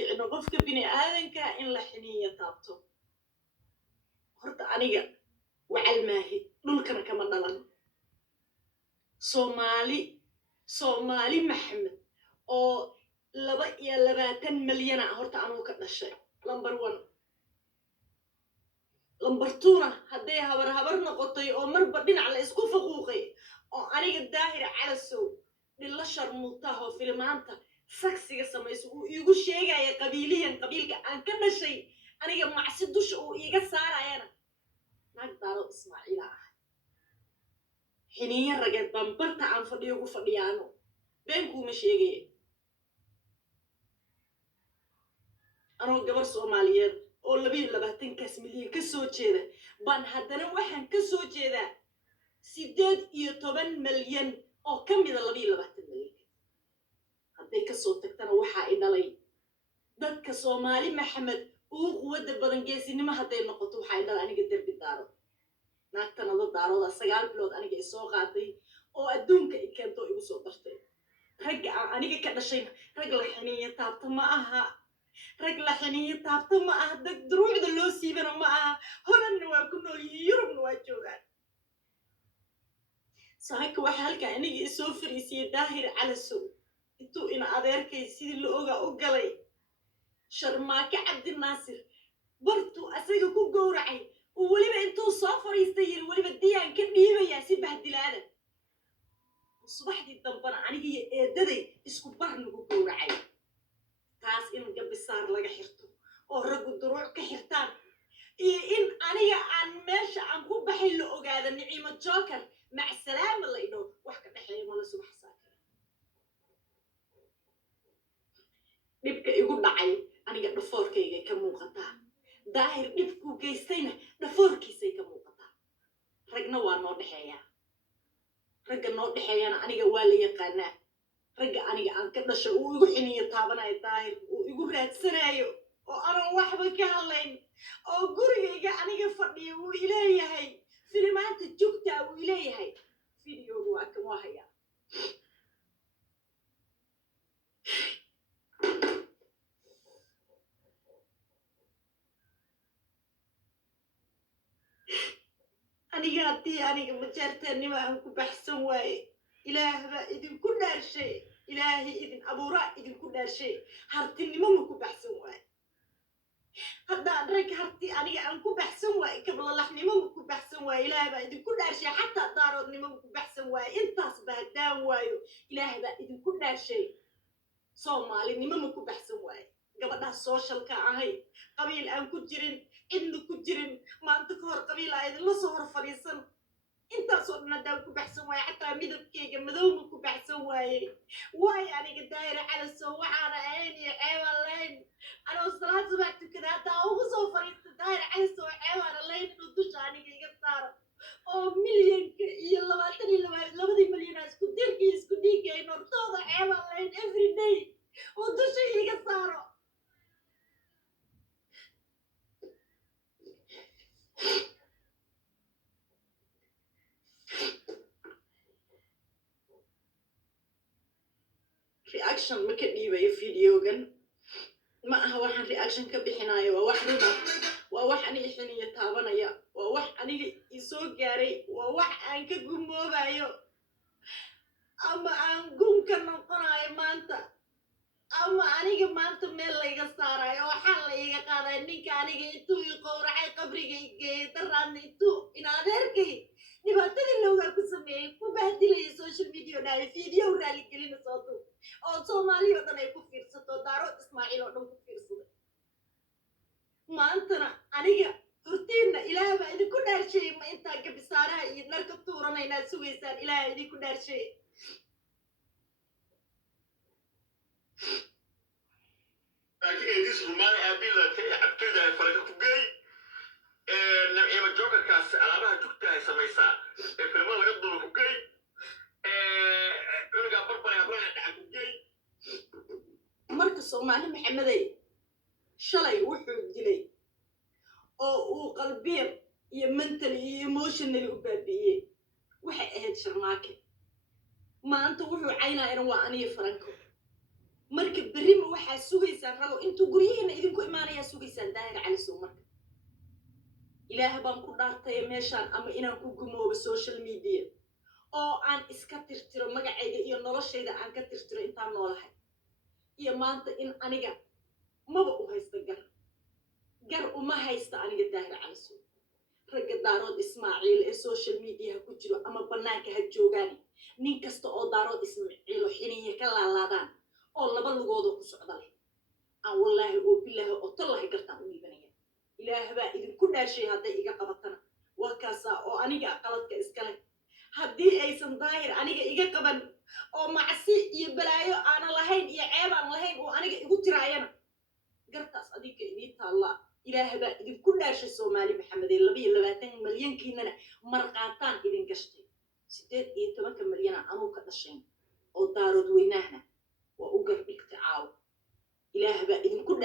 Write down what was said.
fiicno qofka bini aadanka in la xiniyo taabto horta aniga wacal maahi dhulkana kama dhalan soomaali maxamed oo 22 milyan horta anuu ka dhashay number 1 number 2 hadday habar noqotay oo marba dhinac la isku faquuqay oo aniga daahir calasow dhilla sharmuutaho filmaanta saksiga samayso uu iigu sheegaya qabiilka aan ka dhashay aniga macsi dusha uu iiga saarayana naag daaro ismaaciila ah xiniyo rageed baan barta aan fadhiyo ugu fadhiyaano beenkuuma sheegaya anoo gabar soomaaliyeed oo 22 milyan ka soo jeeda baan haddana waxaan ka soo jeedaa 18 milyan oo ka mida 22 milyan hadday ka soo tagtana waxaa i dhalay dadka soomaali maxamed ugu quwadda badan geesinimo hadday noqoto waxaa i dhalay aniga derbi daaro naagtanada daarooda 9 bilood aniga i soo qaatay oo adduunka i keento igu soo dartay ragga aan aniga ka dhashayna rag la xiniyo taabta ma aha rag la xiniyo taabta ma aha dad duruucda loo siibana ma aha holanna waa ku nool yihiin yurubna waa joogaan saaka waxa halkaa aniga i soo fariisiyey daahir calasow intuu ina adeerkay sidii la ogaa u galay sharmaake cabdinaasir bartuu asaga ku gowracay oo weliba intuu soo fariistay yiri weliba diyaan ka dhiibayaa si bahdilaada subaxdii dambana aniga iyo eedaday isku bar nagu gowracay taas in gabisaar laga xirto oo raggu duruuc ka xirtaan iyo in aniga aan meesha aan ku baxay la ogaada niciimo joker mac salaama la idho wax ka dhexeeya mala subax saaka dhibka igu dhacay aniga dhafoorkayga ka muuqataa daahir dhibkuu geystayna dhafoorkiisay ka muuqataa ragna waa noo dhexeeyaa ragga noo dhexeeyana aniga waa la yaqaanaa ragga aniga aan ka dhashay uu igu xiniyo taabanayo daahir uu igu raadsanayo oo aanan waxba ka hadlayn oo gurigayga aniga fadhiya wuu ileeyahay filimaanta jugtaa wuu ileeyahay fideogu waa kan waa hayaa aniga haddii aniga majaartaannimo aan ku baxsan waaye ilaah baa idinku dhaarshay ilaahay idin abuuraa idinku dhaarshay hartinimo ma ku baxsan waaye haddaan rag harti aniga aan ku baxsan waaye kablalaxnimo ma ku baxsan waaye ilaah baa idinku dhaarshay xataa daaroodnimo ma ku baxsan waaye intaas ba haddaan waayo ilaah baa idinku dhaarshay soomaalinimo ma ku baxsan waaye gabadhaas sooshalka ahay qabiil aan ku jirin cidna ku jirin maanta ka hor qabiil aa idinla soo hor fadhiisan intaasoo dhan haddaan ku baxsan waaye xataa midabkayga madowma ku baxsan waaye waayo aniga daahir calasow waxaana ahayn iyo ceebaan lahayn anoo salaad subax tukada haddaa ugu soo fadhiista daahir calasow ceebaana lahayn inuu dusha aniga iga saaro oo milyanka iyo 22 milyan isku dilka iyo isku dhiigga ay nortooda ceebaan lahayn every day oo dusha iga saaro reaction ma ka dhiibayo videogan ma aha waxaan reaction ka bixinayo waa wax runa waa wax aniga xiniyo taabanaya waa wax aniga isoo gaaray waa wax aan ka gumoobayo ama aan gunka noqonayo maanta ama aniga maanta meel layga saarayo oo xal layga qaadayo ninka aniga intuu i qowracay qabriga i geeyey daraadna intuu in adeerkay dhibaatadii loogaa ku sameeyey ku bahdilaya social media dhahay video raali gelina soo duub oo soomaali oo dhan ay ku fiirsato daarood ismaaciil oo dhan ku fiirsada maantana aniga hortiinna ilaah baa idinku dhaarshay ma intaa gabisaaraha iyo dharka tuuranaynaa sugaysaan ilaah idinku dhaarshay لكن سلمان أبيلا تي عبتدا فرق كوجي نعيم الجوكر كاس أنا جوكتا سميسا في المال قدر كوجي أنا قبل بنا بنا دع كوجي marka Soomaali maxameday shalay wuxuu dilay oo uu qalbiyan iyo mental iyo emotionally u baabiyay waxay ahayd sharmaake maanta wuxuu caynaa in waa aniga faranko marka berrima waxaa sugaysa sugaysaan rago intuu guryihiina idinku imaanayaa sugaysaan daahir cali sow marka ilaah baan ku dhaartay meeshaan ama inaan ku gumoobo social media oo aan iska tirtiro magacayga iyo noloshayda aan ka tirtiro intaan noolahay iyo maanta in aniga maba u haysta gar uma haysta aniga daahir cali sow ragga daarood ismaaciil ee social media ku jiro ama bannaanka ha joogaan nin kasta oo daarood ismaaciilo xininya ka laalaadaan oo laba lugooda ku socda leh aan wallaahi oo bilaahi oo tallahi gartaan u dhiibanaya ilaah baa idinku dhaashay hadday iga qabatana waa kaasaa oo aniga qaladka iskale haddii aysan daahir aniga iga qaban oo macsi iyo balaayo aanan lahayn iyo ceeb aan lahayn oo aniga igu tiraayana gartaas adinka idiin taallaa ilaah baa idinku dhaashay soomaali maxamed ee 22 malyankiinana marqaataan idin gashtay 18 malyana anuu ka dhashayn oo daarood weynaahna waa u gardhigtay caawo ilaah baa idinku